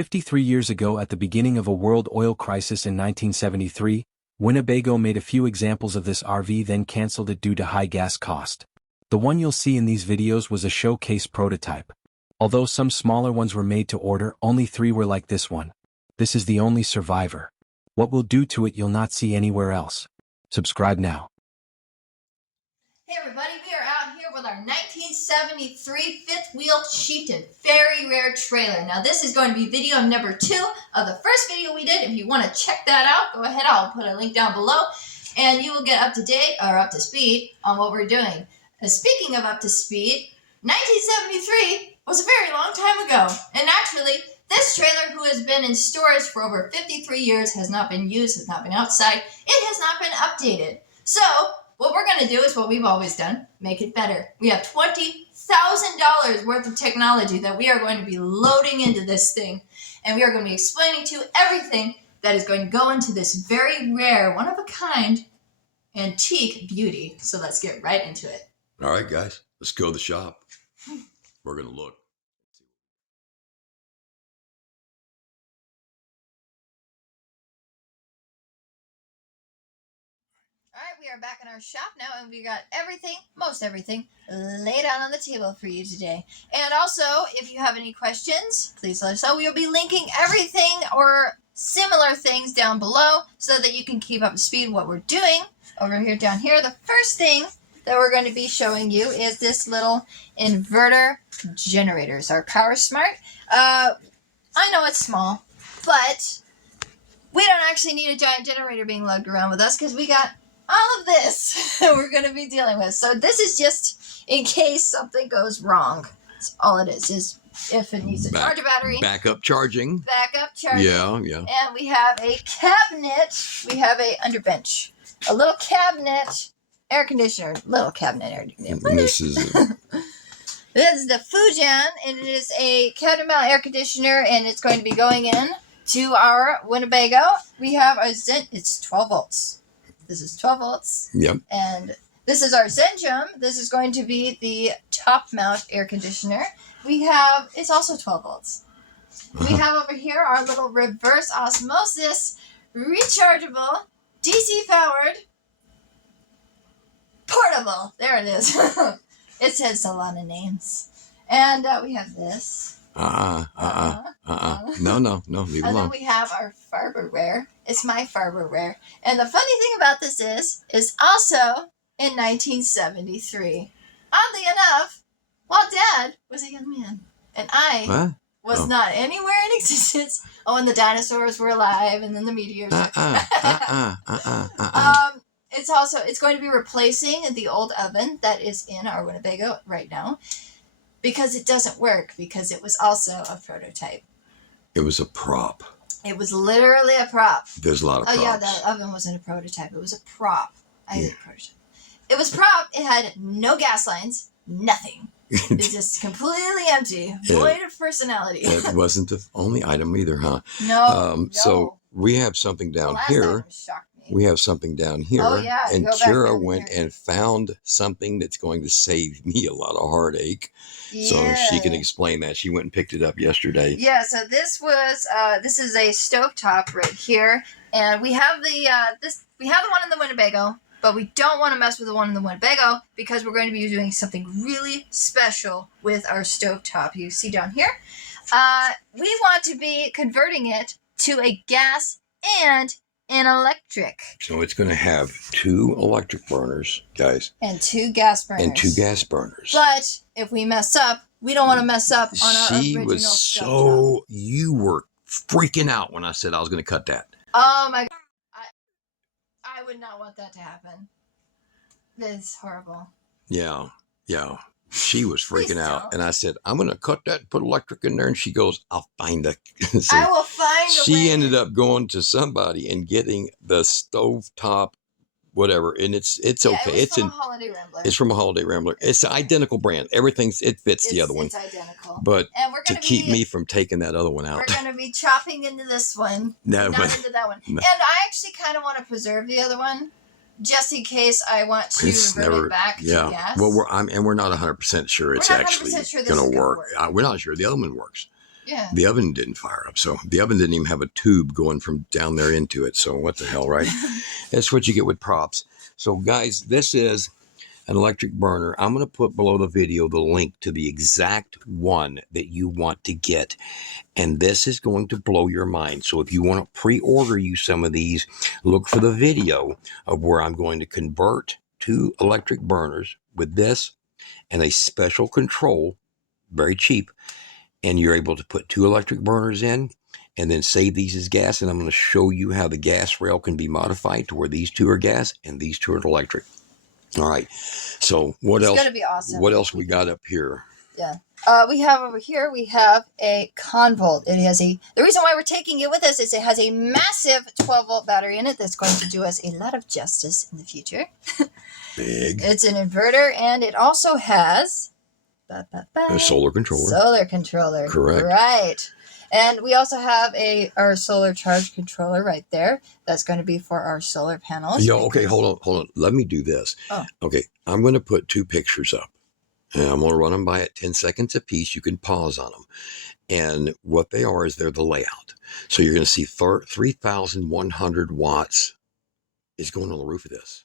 53 years ago, at the beginning of a world oil crisis in 1973, Winnebago made a few examples of this RV, then canceled it due to high gas cost. The one you'll see in these videos was a showcase prototype. Although some smaller ones were made to order, only 3 were like this one. This is the only survivor. What we'll do to it you'll not see anywhere else. Subscribe now. Hey everybody, we are out here with our 1973 fifth wheel chieftain, very rare trailer. Now this is going to be video number 2 of the first video we did. If you want to check that out, go ahead, I'll put a link down below and you will get up to date or up to speed on what we're doing. And speaking of up to speed, 1973 was a very long time ago. And actually, this trailer, who has been in storage for over 53 years, has not been used, has not been outside, it has not been updated. So what we're going to do is what we've always done, make it better. We have $20,000 worth of technology that we are going to be loading into this thing. And we are going to be explaining to you everything that is going to go into this very rare, one-of-a-kind, antique beauty. So let's get right into it. All right, guys, let's go to the shop. We're going to look. We are back in our shop now, and we got everything, most everything, laid out on the table for you today. And also, if you have any questions, please let us know. We will be linking everything or similar things down below so that you can keep up to speed what we're doing. Over here, down here, the first thing that we're going to be showing you is this little inverter generators, our Power Smart. I know it's small, but we don't actually need a giant generator being lugged around with us because we got all of this we're going to be dealing with. So this is just in case something goes wrong. That's all it is if it needs to charge a battery. Backup charging. Backup charging. Yeah. And we have a cabinet. We have a underbench. A little cabinet air conditioner. Little cabinet air conditioner. This is This is the Fujian, and it is a cabinet mount air conditioner, and it's going to be going in to our Winnebago. We have our Zen. It's 12 volts. This is 12 volts. Yep. And this is our Zenjum. This is going to be the top mount air conditioner. It's also 12 volts. We have over here our little reverse osmosis, rechargeable, DC powered, portable. There it is. It says a lot of names. And we have this. No, leave it alone. And then we have our Farberware. It's my Farberware. And the funny thing about this is also in 1973. Oddly enough, while Dad was a young man. And I was not anywhere in existence. Oh, and the dinosaurs were alive, and then the meteors. It's going to be replacing the old oven that is in our Winnebago right now. Because it doesn't work, because it was also a prototype. It was a prop. It was literally a prop. There's a lot of props. Oh, yeah, the oven wasn't a prototype. It was a prop. I did a prototype. It was prop. It had no gas lines, nothing. It was just completely empty, void of personality. It wasn't the only item either, huh? No. So we have something down here. We have something down here. Oh, yeah. And Kira went and found something that's going to save me a lot of heartache. Yeah. So she can explain that. She went and picked it up yesterday. Yeah, so this is a stovetop right here. And we have the one in the Winnebago, but we don't want to mess with the one in the Winnebago because we're going to be doing something really special with our stovetop. You see down here. We want to be converting it to a gas and an electric. So it's going to have 2 electric burners, guys. And 2 gas burners. But if we mess up, we don't want to mess up on our original stovetop. You were freaking out when I said I was going to cut that. Oh my God. I would not want that to happen. This is horrible. Yeah. She was freaking out. And I said, I'm going to cut that and put electric in there. And she goes, I'll find a... So I will find a way. She ended up going to somebody and getting the stovetop, whatever. And it's okay. It's from a Holiday Rambler. It's from a Holiday Rambler. It's an identical brand. It fits the other one. It's identical. But to keep me from taking that other one out. We're going to be chopping into this one. Not into that one. No. And I actually kind of want to preserve the other one. Just in case I want to revert it back to gas. Well, we're not 100% sure it's actually going to work. We're not sure the other one works. Yeah. The oven didn't fire up. So the oven didn't even have a tube going from down there into it. So what the hell, right? That's what you get with props. So guys, this is an electric burner. I'm going to put below the video the link to the exact one that you want to get. And this is going to blow your mind. So if you want to pre-order you some of these, look for the video of where I'm going to convert 2 electric burners with this and a special control, very cheap. And you're able to put 2 electric burners in and then save these as gas. And I'm going to show you how the gas rail can be modified to where these 2 are gas and these 2 are electric. All right. So what else? It's going to be awesome. What else we got up here? Yeah. We have over here, we have a Convolt. It has the reason why we're taking it with us is it has a massive 12-volt battery in it that's going to do us a lot of justice in the future. Big. It's an inverter, and it also has A solar controller. Solar controller. Correct. Right. And we also have our solar charge controller right there. That's going to be for our solar panels. Yeah, okay, hold on. Let me do this. Oh. Okay, I'm going to put 2 pictures up. And I'm going to run them by at 10 seconds a piece. You can pause on them. And what they are is they're the layout. So you're going to see 3,100 watts is going on the roof of this.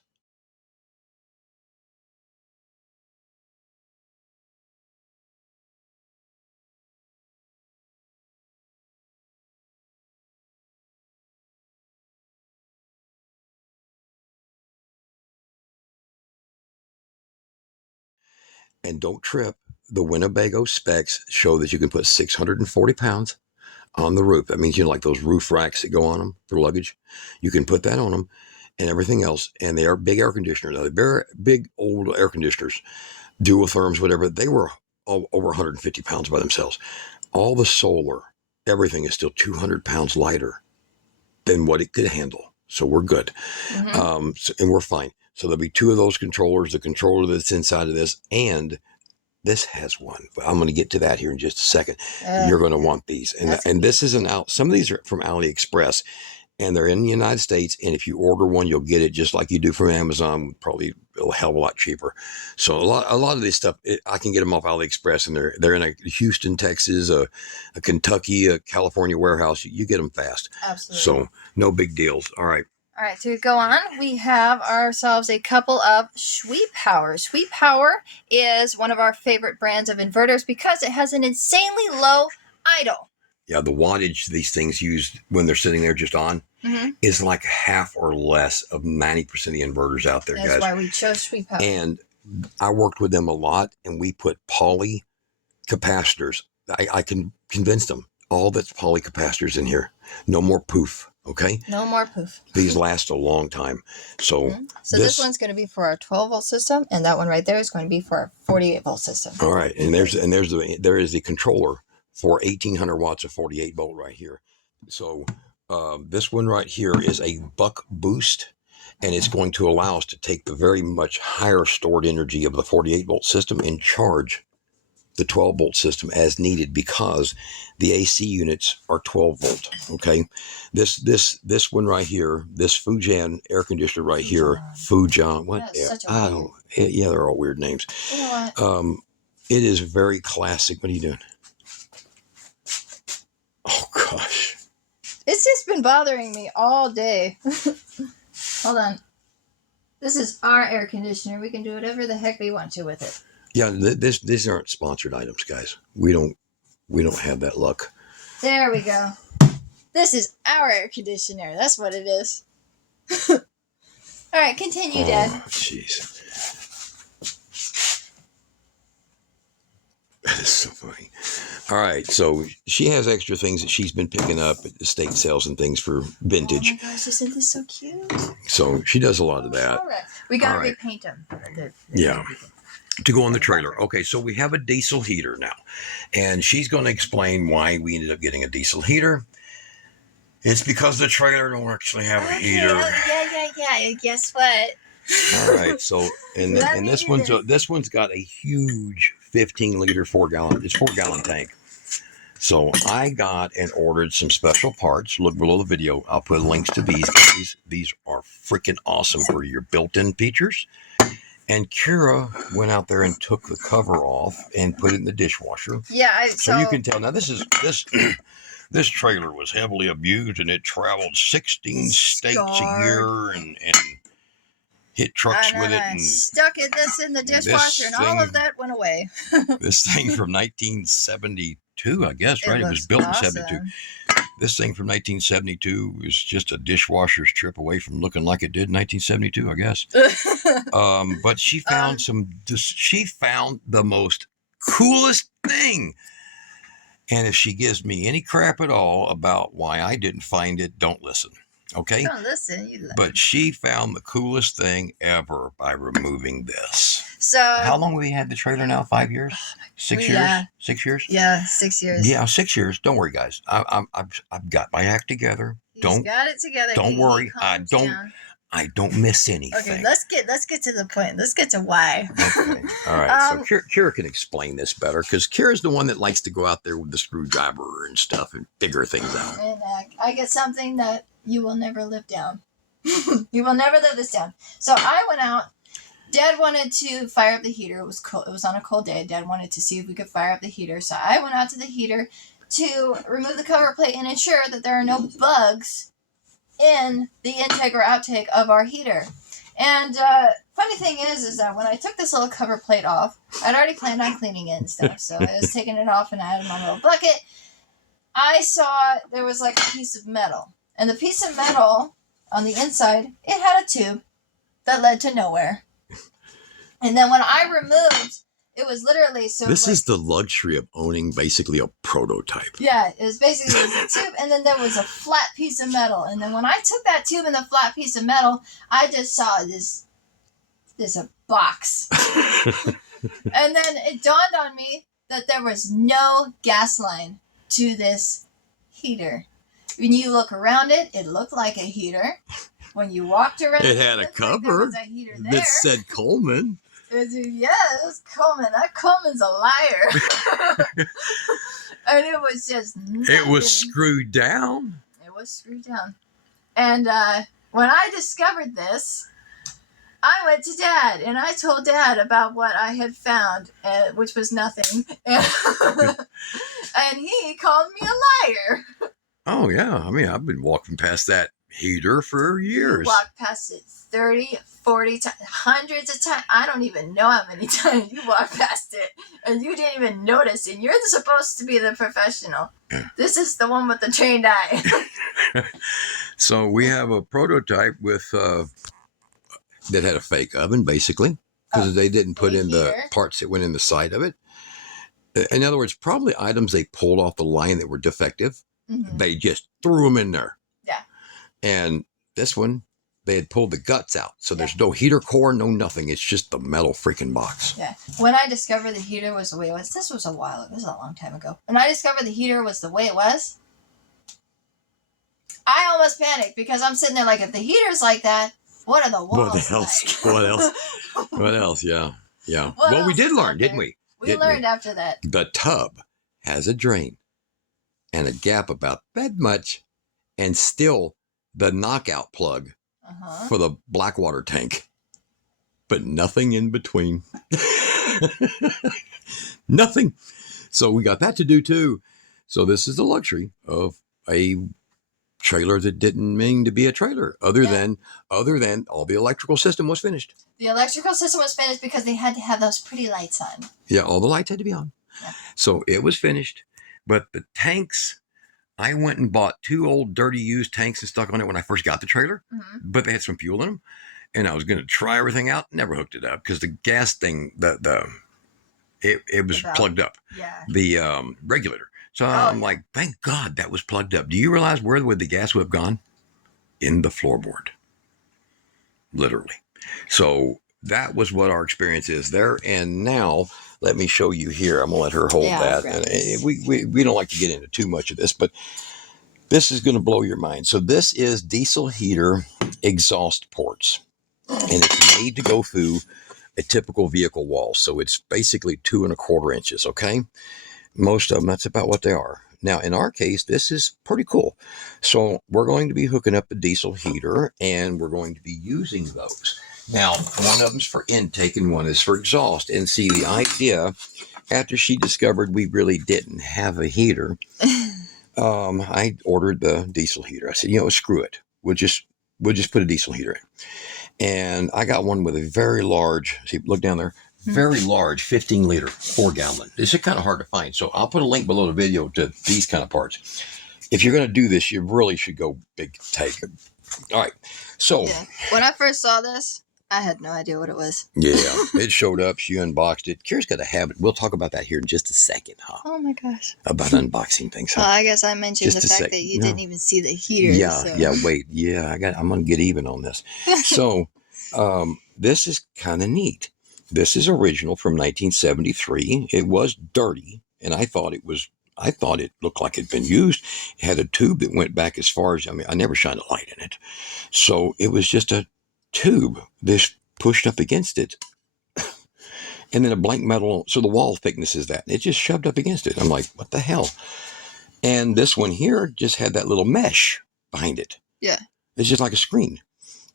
And don't trip. The Winnebago specs show that you can put 640 pounds on the roof. That means, like those roof racks that go on them for luggage. You can put that on them and everything else. And they are big air conditioners. Now, they're big old air conditioners, dual therms, whatever. They were over 150 pounds by themselves. All the solar, everything is still 200 pounds lighter than what it could handle. So we're good. Mm-hmm. And we're fine. So there'll be 2 of those controllers, the controller that's inside of this, and this has one. But I'm going to get to that here in just a second. You're going to want these. And this is some of these are from Aliexpress, and they're in the United States. And if you order one, you'll get it just like you do from Amazon, probably a hell of a lot cheaper. So a lot of this stuff, I can get them off Aliexpress, and they're in a Houston, Texas, a Kentucky, a California warehouse. You get them fast. Absolutely. So no big deals. All right. All right, to go on, we have ourselves a couple of Sweet Power. Sweet Power is one of our favorite brands of inverters because it has an insanely low idle. Yeah, the wattage these things use when they're sitting there just on is like half or less of 90% of the inverters out there, guys. That's why we chose Sweet Power. And I worked with them a lot, and we put poly capacitors. I can convince them all that's poly capacitors in here. No more poof. Okay. No more poof. These last a long time. So, so this one's going to be for our 12-volt system, and that one right there is going to be for our 48-volt system. All right, and there is the controller for 1,800 watts of 48-volt right here. So this one right here is a buck boost, and it's going to allow us to take the very much higher stored energy of the 48-volt system and charge the 12-volt system as needed because the AC units are 12-volt. Okay, this one right here, this Fujian air conditioner right here, Fujian. What? Yeah, they're all weird names. You know what? It is very classic. What are you doing? Oh gosh, it's just been bothering me all day. Hold on. This is our air conditioner. We can do whatever the heck we want to with it. Yeah, these aren't sponsored items, guys. We don't have that luck. There we go. This is our air conditioner. That's what it is. All right, continue, Dad. Jeez. That is so funny. All right, so she has extra things that she's been picking up at estate sales and things for vintage. Oh my gosh, isn't this so cute? So she does a lot of that. All right. We got to repaint them. Yeah. To go on the trailer. Okay, so we have a diesel heater now. And she's going to explain why we ended up getting a diesel heater. It's because the trailer don't actually have a heater. Yeah. Guess what? All right, so and this one's got a huge 15-liter 4-gallon. It's 4-gallon tank. So I got and ordered some special parts. Look below the video. I'll put links to these. These are freaking awesome for your built-in features. And Kira went out there and took the cover off and put it in the dishwasher. Yeah, so you can tell. Now this this trailer was heavily abused, and it traveled 16 states a year and hit trucks with it. And stuck this in the dishwasher, and all of that went away. This thing from 1972, I guess, right? It was built in 72. This thing from 1972 was just a dishwasher's trip away from looking like it did in 1972, I guess. But she found she found the most coolest thing. And if she gives me any crap at all about why I didn't find it, don't listen. Okay? Don't listen. But she found the coolest thing ever by removing this. So how long have we had the trailer now? 5 years? 6 years? 6 years? Yeah, 6 years. Yeah, 6 years. Don't worry, guys. I've got my act together. He's got it together. Don't worry. I don't miss anything. Okay, let's get to the point. Let's get to why. Okay. All right. So Kira can explain this better, because Kira's the one that likes to go out there with the screwdriver and stuff and figure things out. And I get something that you will never live down. You will never live this down. So I went out. Dad wanted to fire up the heater. It was cold. It was on a cold day. Dad wanted to see if we could fire up the heater. So I went out to the heater to remove the cover plate and ensure that there are no bugs in the intake or outtake of our heater. And funny thing is that when I took this little cover plate off, I'd already planned on cleaning it and stuff. So I was taking it off and I had it in my little bucket. I saw there was like a piece of metal. And the piece of metal on the inside, it had a tube that led to nowhere. And then when I removed, it was literally This is the luxury of owning basically a prototype. Yeah, it was basically a tube, and then there was a flat piece of metal. And then when I took that tube and the flat piece of metal, I just saw there's a box. And then it dawned on me that there was no gas line to this heater. When you look around it, it looked like a heater. When you walked around it had a cover that said Coleman. Yeah, it was Coleman. That Coleman's a liar. And it was just nothing. It was screwed down. It was screwed down. And when I discovered this, I went to Dad and I told Dad about what I had found, which was nothing. And he called me a liar. Oh, yeah. I mean, I've been walking past that heater for years. You walked past it 30, 40 times, hundreds of times. I don't even know how many times you walked past it. And you didn't even notice. And you're supposed to be the professional. This is the one with the trained eye. So we have a prototype with that had a fake oven, basically, because they didn't put in the parts that went in the side of it. In other words, probably items they pulled off the line that were defective. Mm-hmm. They just threw them in there. Yeah. And this one, they had pulled the guts out. So there's no heater core, no nothing. It's just the metal freaking box. Yeah. When I discovered the heater was the way it was, this was a while ago. This was a long time ago. When I discovered the heater was the way it was, I almost panicked because I'm sitting there like, if the heater's like that, what are the walls What else? Like? What else? What else? Yeah. Yeah. Well, we did learn, didn't we? We learned after that. The tub has a drain and a gap about that much, and still the knockout plug for the black water tank, but nothing in between. Nothing. So we got that to do too. So this is the luxury of a trailer that didn't mean to be a trailer, other than all the electrical system was finished. The electrical system was finished because they had to have those pretty lights on. Yeah, all the lights had to be on. Yeah. So it was finished. But the tanks, I went and bought 2 old dirty used tanks and stuck on it when I first got the trailer, but they had some fuel in them. And I was going to try everything out, never hooked it up because the gas thing, it was plugged up. Yeah. The regulator. So I'm like, thank God that was plugged up. Do you realize where would the gas would have gone? In the floorboard. Literally. So that was what our experience is there. And now let me show you here. I'm going to let her hold that. And we don't like to get into too much of this, but this is going to blow your mind. So this is diesel heater exhaust ports. And it's made to go through a typical vehicle wall. So it's basically 2 1/4 inches, okay? Most of them, that's about what they are. Now, in our case, this is pretty cool. So we're going to be hooking up a diesel heater, and we're going to be using those. Now, one of them's for intake and one is for exhaust. And see, the idea, after she discovered we really didn't have a heater, I ordered the diesel heater. I said, screw it. We'll just put a diesel heater in. And I got one with a very large, see, look down there, very large 15 liter, 4-gallon. This is kind of hard to find. So I'll put a link below the video to these kind of parts. If you're going to do this, you really should go big tank. All right. So when I first saw this, I had no idea what it was. Yeah, it showed up. She unboxed it. Kira's got to have it. We'll talk about that here in just a second, huh? Oh my gosh. About unboxing things, huh? Well, I guess I mentioned just the fact that you didn't even see the heater. Yeah, wait. Yeah, I'm going to get even on this. So, this is kind of neat. This is original from 1973. It was dirty, and I thought it looked like it'd been used. It had a tube that went back as far as, I never shined a light in it. So it was just a tube, this pushed up against it. And then a blank metal, so the wall thickness is that. It just shoved up against it. I'm like, what the hell? And this one here just had that little mesh behind it. Yeah. It's just like a screen.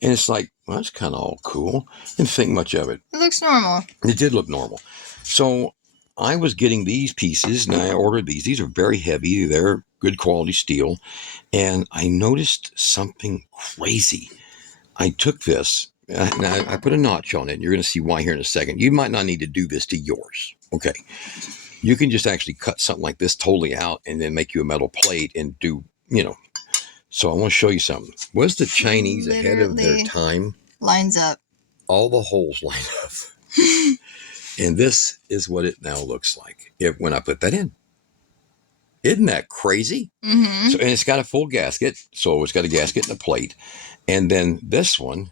And it's like, well, that's kind of all cool. Didn't think much of it. It looks normal. It did look normal. So I was getting these pieces, and I ordered these. These are very heavy. They're good quality steel. And I noticed something crazy. I took this, and I put a notch on it, and you're going to see why here in a second. You might not need to do this to yours. Okay. You can just actually cut something like this totally out and then make you a metal plate and do, So I want to show you something. Was the Chinese ahead of their time? Lines up. All the holes line up. And this is what it now looks like when I put that in. Isn't that crazy? Mm-hmm. So, and it's got a full gasket. So it's got a gasket and a plate. And then this one,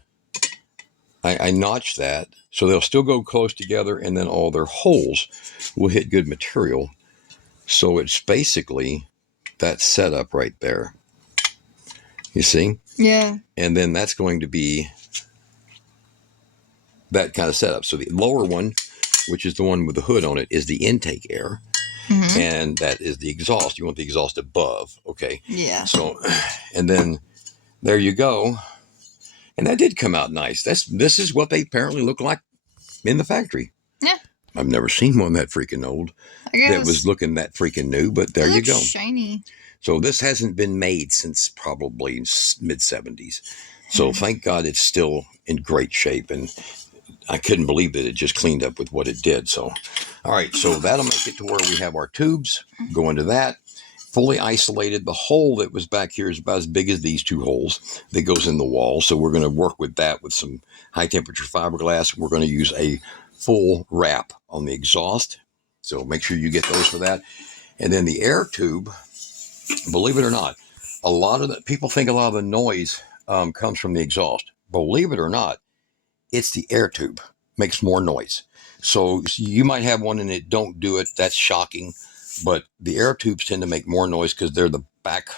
I notched that. So they'll still go close together. And then all their holes will hit good material. So it's basically that setup right there. You see? Yeah. And then that's going to be that kind of setup. So the lower one, which is the one with the hood on it, is the intake air. Mm-hmm. And that is the exhaust. You want the exhaust above. Okay. Yeah. So, and then there you go. And that did come out nice. This is what they apparently look like in the factory. Yeah. I've never seen one that freaking old. I guess. That was looking that freaking new, but there you go. Shiny. So this hasn't been made since probably mid-70s. So thank God it's still in great shape. And I couldn't believe that it just cleaned up with what it did. So, all right. So that'll make it to where we have our tubes. Go into that. Fully isolated. The hole that was back here is about as big as these two holes that goes in the wall. So we're going to work with that with some high temperature fiberglass. We're going to use a full wrap on the exhaust. So make sure you get those for that. And then the air tube, believe it or not, people think a lot of the noise comes from the exhaust. Believe it or not, it's the air tube makes more noise. So you might have one and it don't do it. That's shocking. But the air tubes tend to make more noise because they're the back,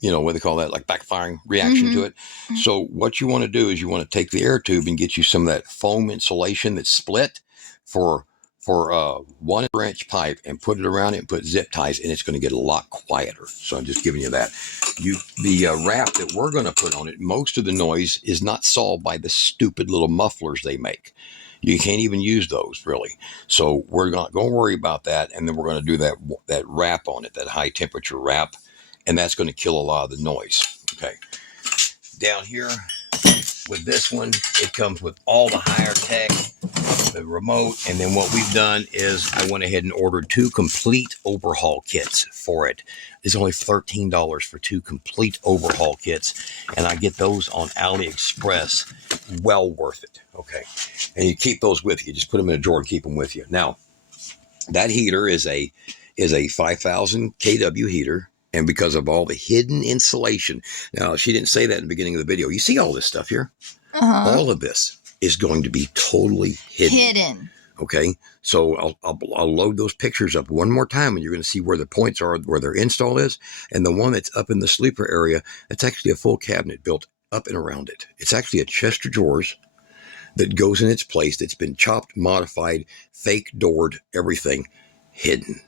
what they call that, like backfiring reaction to it. So what you want to do is you want to take the air tube and get you some of that foam insulation that's split for 1 inch pipe and put it around it and put zip ties, and it's going to get a lot quieter. So I'm just giving you that. The wrap that we're going to put on it, most of the noise is not solved by the stupid little mufflers they make. You can't even use those, really. So we're not going to worry about that, and then we're going to do that wrap on it, that high temperature wrap, and that's going to kill a lot of the noise. Okay. Down here with this one, it comes with all the higher tech, the remote, and then what we've done is I went ahead and ordered 2 complete overhaul kits for it. It's only $13 for 2 complete overhaul kits, and I get those on Aliexpress. Well worth it. Okay. And you keep those with you. Just put them in a drawer and keep them with you. Now, that heater is a 5,000 kW heater. And because of all the hidden insulation. Now, she didn't say that in the beginning of the video. You see all this stuff here? All of this is going to be totally hidden. Okay. So I'll load those pictures up one more time, and you're going to see where the points are, where their install is. And the one that's up in the sleeper area, that's actually a full cabinet built up and around it. It's actually a chest of drawers that goes in its place. That's been chopped, modified, fake doored, everything hidden.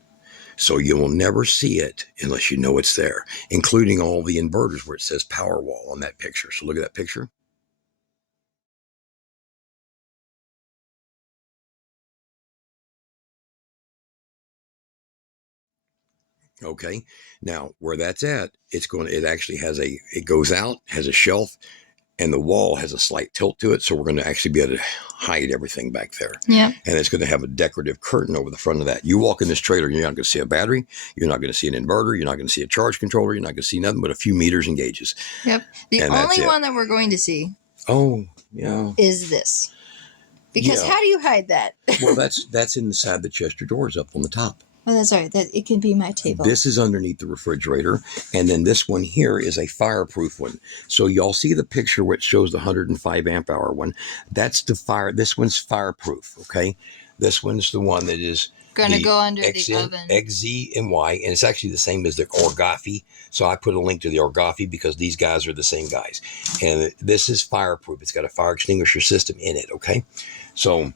So you will never see it unless you know it's there, including all the inverters where it says Powerwall on that picture. So look at that picture. Okay. Now, where that's at, it actually it goes out, has a shelf, and the wall has a slight tilt to it. So we're going to actually be able to hide everything back there. Yeah. And it's going to have a decorative curtain over the front of that. You walk in this trailer, you're not going to see a battery. You're not going to see an inverter. You're not going to see a charge controller. You're not going to see nothing but a few meters and gauges. Yep. The only one that we're going to see. Oh, yeah. Is this. Because how do you hide that? Well, that's inside the Chester doors up on the top. Oh, that's all right. It can be my table. This is underneath the refrigerator. And then this one here is a fireproof one. So y'all see the picture which shows the 105 amp hour one. That's this one's fireproof, okay? This one's the one that is going to go under XN, the oven. X, Z, and Y. And it's actually the same as the Orgafi. So I put a link to the Orgafi because these guys are the same guys. And this is fireproof. It's got a fire extinguisher system in it, okay? So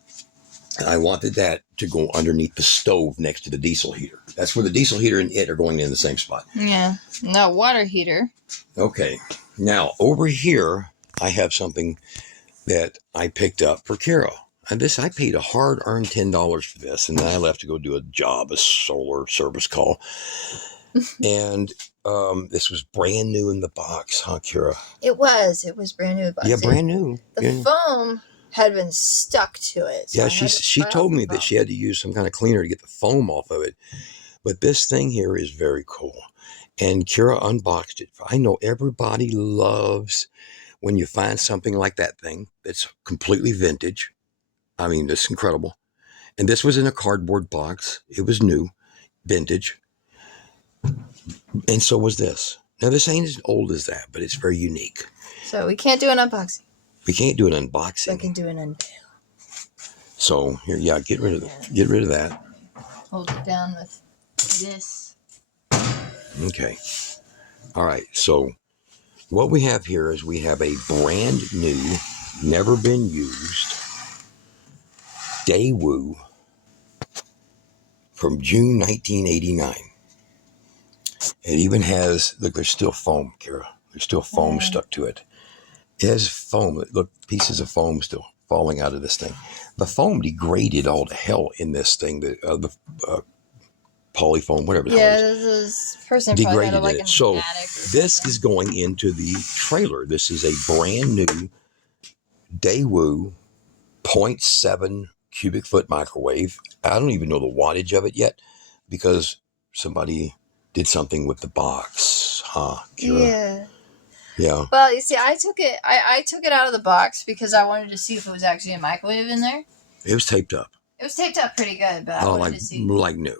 I wanted that to go underneath the stove next to the diesel heater. That's where the diesel heater and it are going in the same spot. Yeah. No, water heater. Okay. Now, over here, I have something that I picked up for Kara. And I paid a hard-earned $10 for this, and then I left to go do a solar service call. And this was brand new in the box, huh, Kara? It was brand new in the box. Yeah, brand new. The foam had been stuck to it. So yeah, she told me that she had to use some kind of cleaner to get the foam off of it. But this thing here is very cool. And Kira unboxed it. I know everybody loves when you find something like that thing that's completely vintage. I mean, it's incredible. And this was in a cardboard box. It was new, vintage. And so was this. Now, this ain't as old as that, but it's very unique. So we can't do an unboxing. We can't do an unboxing. I can do an unveil. So here, yeah, get rid of that. Hold it down with this. Okay. All right. So what we have here is we have a brand new, never been used Daewoo from June 1989. It even has, look, there's still foam, Kara. There's still foam stuck to it. It has foam. Look, pieces of foam still falling out of this thing. The foam degraded all to hell in this thing. The polyfoam, whatever the hell it is. This person degraded like it. So this is going into the trailer. This is a brand new Daewoo 0.7 cubic foot microwave. I don't even know the wattage of it yet because somebody did something with the box, huh, Kira? Yeah. Yeah. Well, you see, I took it out of the box because I wanted to see if it was actually a microwave in there. It was taped up. It was taped up pretty good, but I wanted to see. Like new.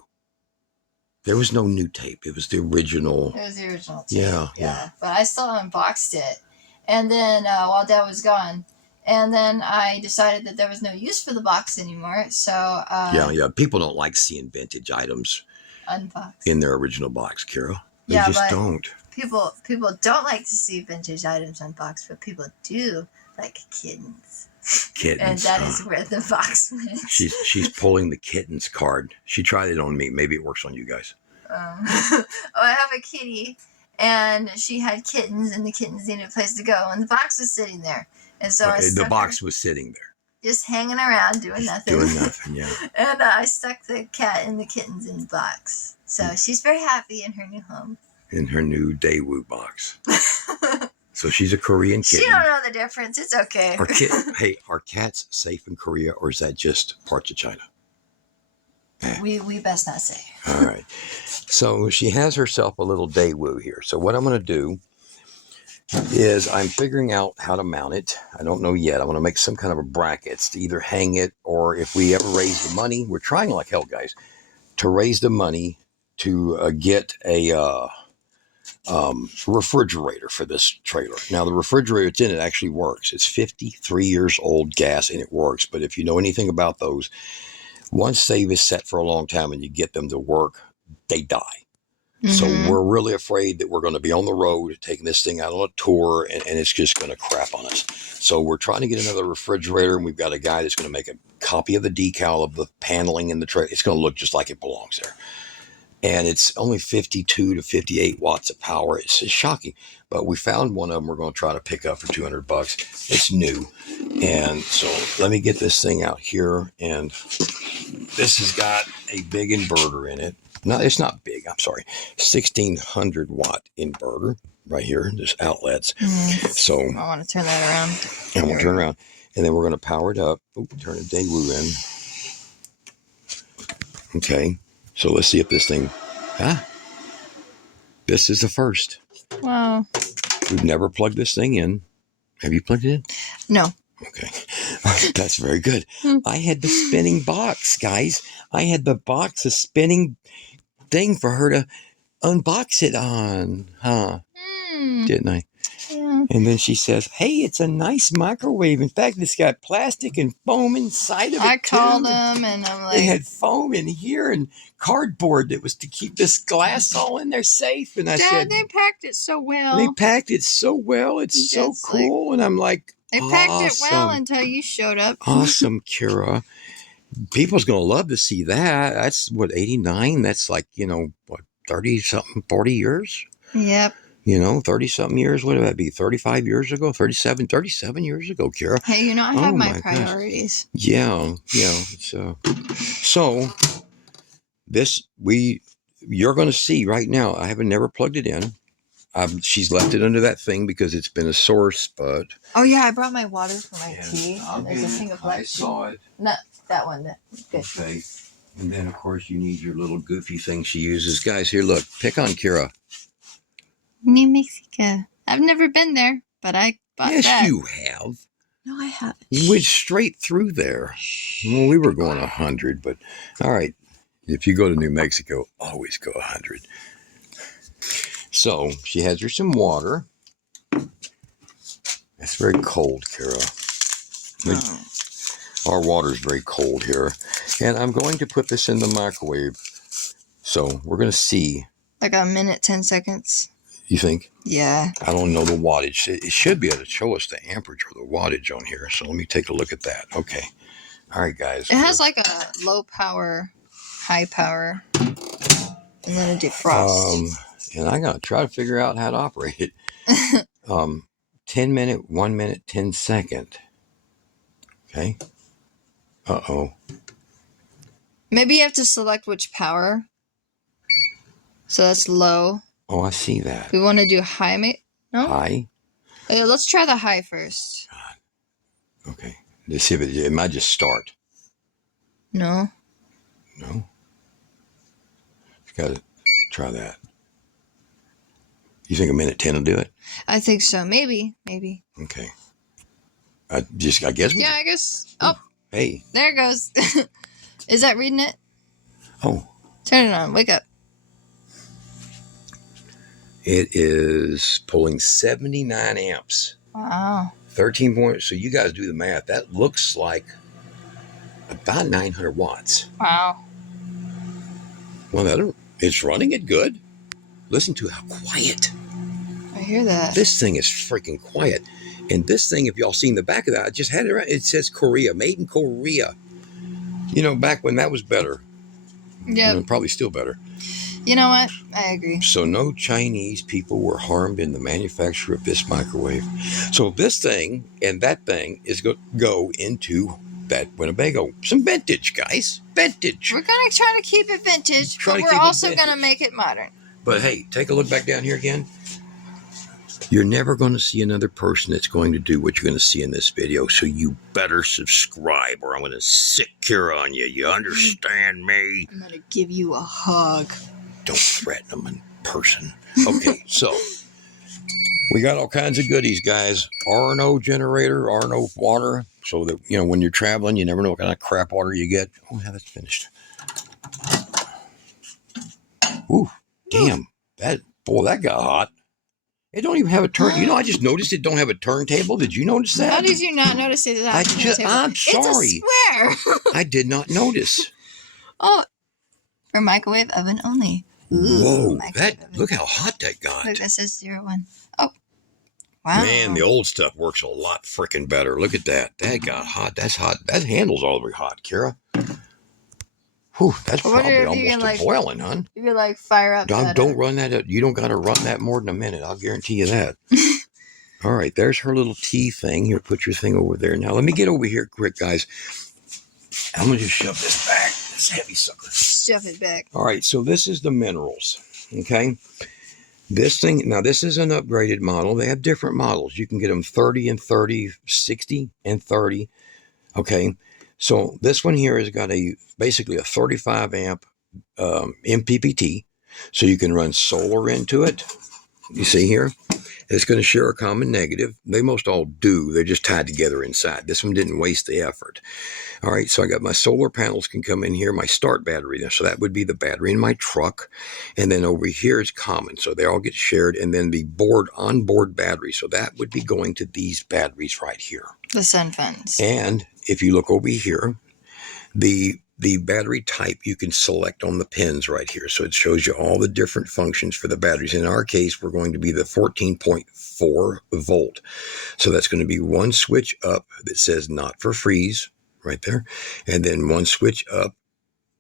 There was no new tape. It was the original. It was the original tape. Yeah. But I still unboxed it. And then while Dad was gone, and then I decided that there was no use for the box anymore. So yeah. People don't like seeing vintage items unboxed in their original box, Kara. They just don't. People don't like to see vintage items unboxed, but people do like kittens. Kittens. And that is where the box went. She's pulling the kittens card. She tried it on me. Maybe it works on you guys. I have a kitty, and she had kittens, and the kittens needed a place to go, and the box was sitting there. And so the box was sitting there. Just hanging around, doing nothing. Doing nothing, yeah. And I stuck the cat and the kittens in the box. So she's very happy in her new home. In her new Daewoo box. So she's a Korean kitten. She don't know the difference. It's okay. Are cats safe in Korea, or is that just parts of China? We best not say. All right. So she has herself a little Daewoo here. So what I'm going to do is I'm figuring out how to mount it. I don't know yet. I want to make some kind of a brackets to either hang it, or if we ever raise the money, we're trying like hell, guys, to raise the money to get a refrigerator for this trailer. Now, the refrigerator it's in, it actually works. It's 53 years old gas, and it works. But if you know anything about those, once they is set for a long time and you get them to work, they die. Mm-hmm. So we're really afraid that we're going to be on the road taking this thing out on a tour, and it's just going to crap on us. So we're trying to get another refrigerator, and we've got a guy that's going to make a copy of the decal of the paneling in the trailer. It's going to look just like it belongs there. And it's only 52 to 58 watts of power. It's shocking. But we found one of them we're going to try to pick up for $200. It's new. And so let me get this thing out here. And this has got a big inverter in it. No, it's not big. I'm sorry. 1600 watt inverter right here. There's outlets. So I want to turn that around. And we'll turn around. And then we're going to power it up. Turn the Daewoo in. Okay. So let's see if this thing... This is the first. Wow. We've never plugged this thing in. Have you plugged it in? No. Okay. That's very good. I had the spinning box, guys. I had the box, the spinning thing for her to unbox it on. Didn't I? Yeah. And then she says, hey, it's a nice microwave. In fact, it's got plastic and foam inside of it. I called them and I'm like... They had foam in here and cardboard that was to keep this glass all in there safe. And I said, Dad, they packed it so well. They packed it so well. It's so cool. And I'm like, they packed it well until you showed up. Awesome, Kira. People's going to love to see that. That's what, 89? That's like, what, 30-something, 40 years? Yep. 30-something years. What would that be? 35 years ago? 37 years ago, Kira. Hey, I have my priorities. Gosh. Yeah. So this, you're going to see right now. I haven't never plugged it in. She's left it under that thing because it's been a sore spot. Oh, yeah. I brought my water for my tea. There's a thing of I saw it. No, that one. Good. Okay. And then, of course, you need your little goofy thing she uses. Guys, here, look. Pick on Kira. New Mexico. I've never been there, but I bought that. Yes, you have. No, I haven't. You went straight through there. Well, we were going 100, but all right. If you go to New Mexico, always go 100. So she has her some water. It's very cold, Kara. Our water is very cold here. And I'm going to put this in the microwave. So we're going to see. Like a minute, 10 seconds. You think? Yeah. I don't know the wattage. It should be able to show us the amperage or the wattage on here. So let me take a look at that. Okay. All right, guys. It has like a low power, high power, and then a defrost. And I got to try to figure out how to operate it. 10 minute, 1 minute, 10 second. Okay. Uh-oh. Maybe you have to select which power. So that's low. Oh, I see that. We want to do high, no? High? Let's try the high first. God. Okay. Let's see if it might just start. No. No? You got to try that. You think a minute 10 will do it? I think so. Maybe. Okay. I guess. Yeah, I guess. Oh. Hey. There it goes. Is that reading it? Oh. Turn it on. Wake up. It is pulling 79 amps. Wow. 13 points. So you guys do the math. That looks like about 900 watts. Wow. Well, it's running it good. Listen to how quiet. I hear that. This thing is freaking quiet. And this thing, if y'all seen the back of that, I just had it around. It says Korea, made in Korea. Back when that was better. Yeah. Probably still better. You know what? I agree. So no Chinese people were harmed in the manufacture of this microwave. So this thing and that thing is going to go into that Winnebago. Some vintage, guys. Vintage. We're going to try to keep it vintage, but we're also going to make it modern. But hey, take a look back down here again. You're never going to see another person that's going to do what you're going to see in this video. So you better subscribe or I'm going to sit Kira on you. You understand me? I'm going to give you a hug. Don't threaten them in person. Okay, so we got all kinds of goodies, guys. R&O generator, R&O water. So that, when you're traveling, you never know what kind of crap water you get. Oh, yeah, that's finished. Ooh, damn. That got hot. It don't even have a turn. I just noticed it don't have a turntable. Did you notice that? How did you not notice it? I'm sorry. It's a square. I did not notice. Oh, for microwave oven only. Ooh, whoa, look how hot that got. Look, that says 01. Oh, wow. Man, the old stuff works a lot freaking better. Look at that. That got hot. That's hot. That handle's all the way hot, Kira. Whew, that's probably almost boiling, hon. You could fire up. Don't run that up. You don't got to run that more than a minute. I'll guarantee you that. All right, there's her little tea thing. Here, put your thing over there. Now, let me get over here quick, guys. I'm going to just shove this back. this heavy sucker. Stuff it back. All right, so this is the minerals, okay? This thing, now this is an upgraded model. They have different models. You can get them 30 and 30, 60 and 30, okay? So this one here has got basically a 35 amp MPPT, so you can run solar into it. You see here? It's going to share a common negative. They most all do. They're just tied together inside. This one didn't waste the effort. All right, so I got my solar panels can come in here, my start battery. So that would be the battery in my truck. And then over here is common. So they all get shared. And then the onboard battery. So that would be going to these batteries right here. The sun fans. And if you look over here, the battery type you can select on the pins right here. So it shows you all the different functions for the batteries. In our case, we're going to be the 14.4 volt. So that's going to be one switch up that says not for freeze right there. And then one switch up,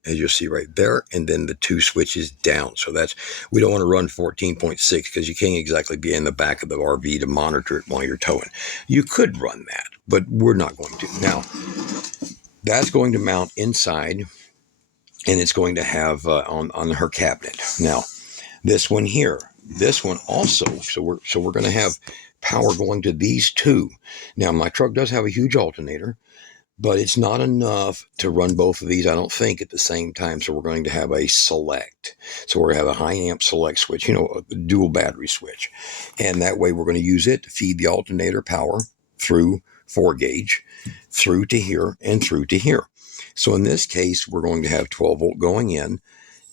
as you'll see right there. And then the two switches down. So we don't want to run 14.6 because you can't exactly be in the back of the RV to monitor it while you're towing. You could run that, but we're not going to. Now, that's going to mount inside, and it's going to have on her cabinet. Now, this one here, this one also. So we're going to have power going to these two. Now, my truck does have a huge alternator, but it's not enough to run both of these, I don't think, at the same time. So we're going to have a select. So we're going to have a high amp select switch, a dual battery switch, and that way we're going to use it to feed the alternator power through 4 gauge, through to here, and through to here. So in this case, we're going to have 12 volt going in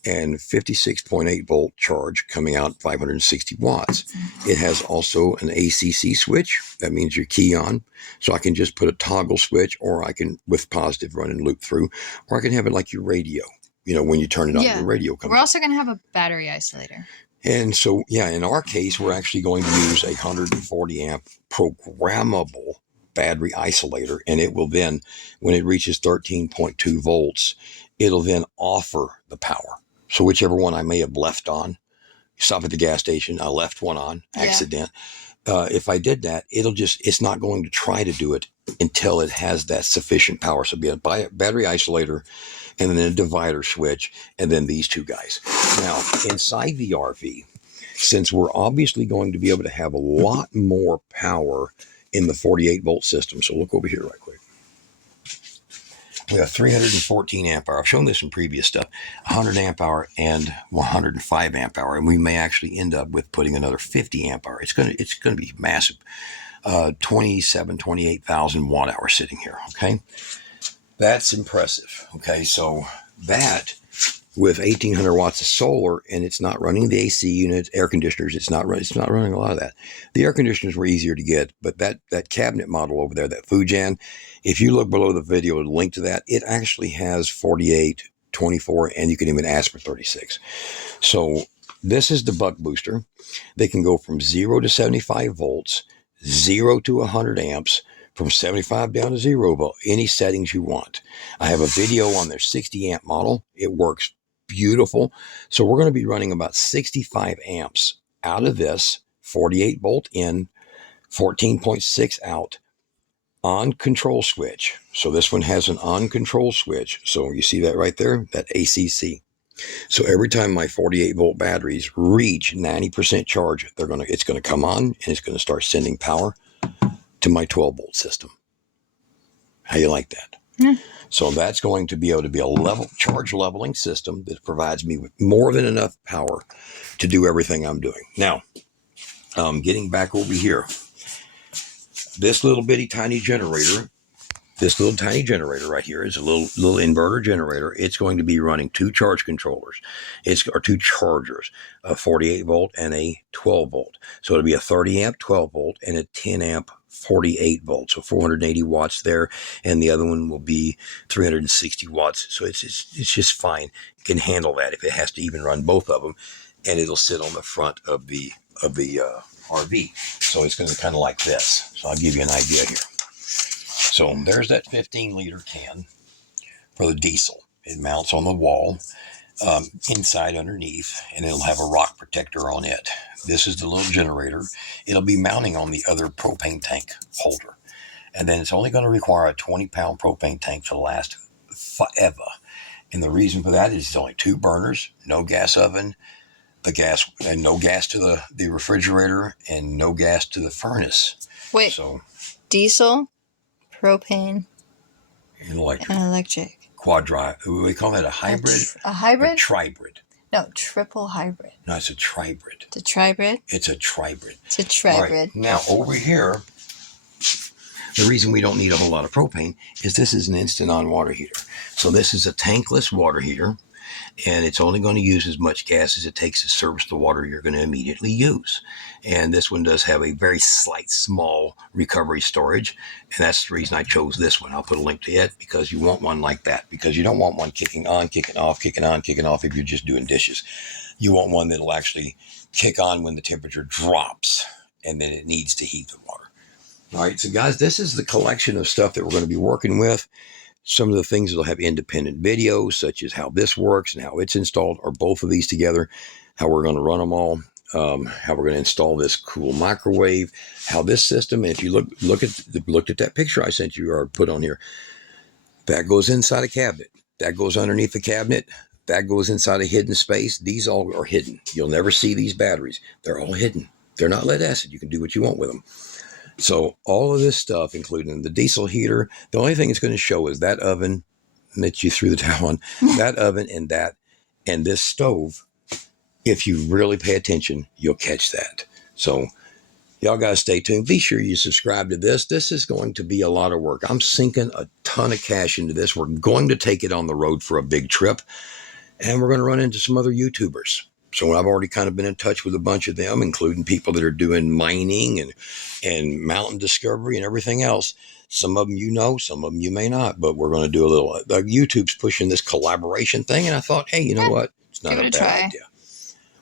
and 56.8 volt charge coming out 560 watts. It has also an ACC switch. That means your key on. So I can just put a toggle switch, or I can, with positive, run and loop through, or I can have it like your radio. When you turn it on, your radio comes We're also going to have a battery isolator. And so, in our case, we're actually going to use a 140 amp programmable battery isolator, and it will then, when it reaches 13.2 volts, it'll then offer the power. So whichever one I may have left on, you stop at the gas station, I left one on, accident. If I did that, it's not going to try to do it until it has that sufficient power. So be a battery isolator, and then a divider switch, and then these two guys. Now, inside the RV, since we're obviously going to be able to have a lot more power in the 48 volt system. So look over here right quick. We have 314 amp hour. I've shown this in previous stuff, 100 amp hour and 105 amp hour. And we may actually end up with putting another 50 amp hour. It's going to be massive. 28,000 watt hours sitting here. Okay. That's impressive. Okay. So that, with 1,800 watts of solar, and it's not running the AC units, air conditioners, it's not running a lot of that. The air conditioners were easier to get, but that cabinet model over there, that Fujian, if you look below the video, the link to that, it actually has 48, 24, and you can even ask for 36. So this is the buck booster. They can go from 0 to 75 volts, 0 to 100 amps, from 75 down to 0 volt, any settings you want. I have a video on their 60 amp model. It works beautiful. So we're going to be running about 65 amps out of this 48 volt in, 14.6 out, on control switch. So this one has an on control switch. So you see that right there, that ACC. So every time my 48 volt batteries reach 90% charge, it's going to come on, and it's going to start sending power to my 12 volt system. How you like that? Yeah. So that's going to be able to be a charge leveling system that provides me with more than enough power to do everything I'm doing. Now, getting back over here, this little bitty tiny generator, right here is a little inverter generator. It's going to be running 2 charge controllers. Or 2 chargers, a 48 volt and a 12 volt. So it'll be a 30 amp 12 volt and a 10 amp 48 volts, so 480 watts there, and the other one will be 360 watts. So it's just fine. It can handle that if it has to even run both of them, and it'll sit on the front of the RV. So it's going to be kind of like this. So I'll give you an idea here. So there's that 15-liter can for the diesel. It mounts on the wall. Inside underneath, and it'll have a rock protector on it. This is the little generator. It'll be mounting on the other propane tank holder. And then it's only going to require a 20-pound propane tank to last forever. And the reason for that is it's only 2 burners, no gas oven, the gas, and no gas to the refrigerator, and no gas to the furnace. Wait. So diesel, propane, and electric. We call that a hybrid? A hybrid? A tribrid. No, triple hybrid. No, it's a tribrid. It's a tribrid? It's a tribrid. It's a tribrid. Right. Now, over here, the reason we don't need a whole lot of propane is this is an instant-on water heater. So this is a tankless water heater, and it's only going to use as much gas as it takes to service the water you're going to immediately use. And this one does have a very slight, small recovery storage, and that's the reason I chose this one. I'll put a link to it because you want one like that, because you don't want one kicking on, kicking off, kicking on, kicking off if you're just doing dishes. You want one that'll actually kick on when the temperature drops, and then it needs to heat the water. All right, so guys, this is the collection of stuff that we're going to be working with. Some of the things that will have independent videos, such as how this works and how it's installed, or both of these together, how we're going to run them all, how we're going to install this cool microwave, how this system, and if you looked at that picture I sent you or put on here, that goes inside a cabinet, that goes underneath the cabinet, that goes inside a hidden space. These all are hidden. You'll never see these batteries. They're all hidden. They're not lead acid. You can do what you want with them. So all of this stuff, including the diesel heater, the only thing it's going to show is that oven that you threw the towel on, that oven and this stove. If you really pay attention, you'll catch that. So y'all guys stay tuned. Be sure you subscribe to this. This is going to be a lot of work. I'm sinking a ton of cash into this. We're going to take it on the road for a big trip, and we're going to run into some other YouTubers. So I've already kind of been in touch with a bunch of them, including people that are doing mining and mountain discovery and everything else. Some of them you know, some of them you may not, but we're going to do a little, YouTube's pushing this collaboration thing. And I thought, hey, you know what? It's not a bad idea.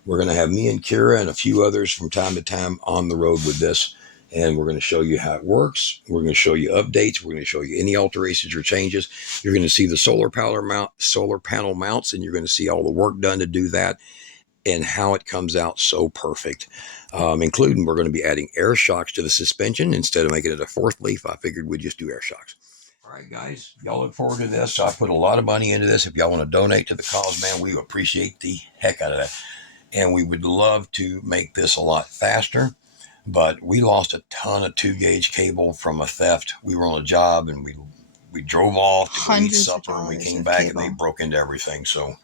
We're going to have me and Kira and a few others from time to time on the road with this. And we're going to show you how it works. We're going to show you updates. We're going to show you any alterations or changes. You're going to see the solar panel mounts, and you're going to see all the work done to do that, and how it comes out so perfect, including we're going to be adding air shocks to the suspension. Instead of making it a 4th leaf, I figured we'd just do air shocks. All right, guys, y'all look forward to this. I put a lot of money into this. If y'all want to donate to the cause, man, we appreciate the heck out of that. And we would love to make this a lot faster, but we lost a ton of 2-gauge cable from a theft. We were on a job, and we drove off to eat supper, and we came back, and they broke into everything, so...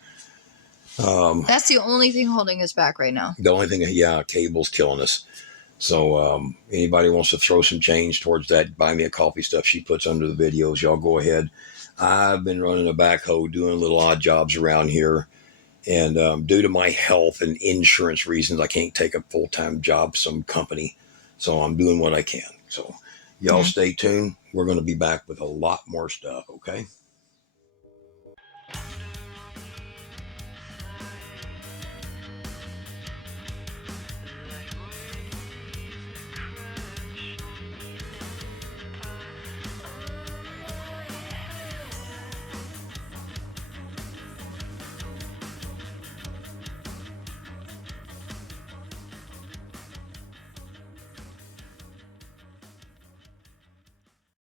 that's the only thing holding us back right now. The only thing, cable's killing us. So anybody wants to throw some change towards that buy me a coffee stuff she puts under the videos, y'all go ahead. I've been running a backhoe, doing little odd jobs around here. And due to my health and insurance reasons, I can't take a full-time job, some company. So I'm doing what I can. So y'all stay tuned. We're going to be back with a lot more stuff, okay?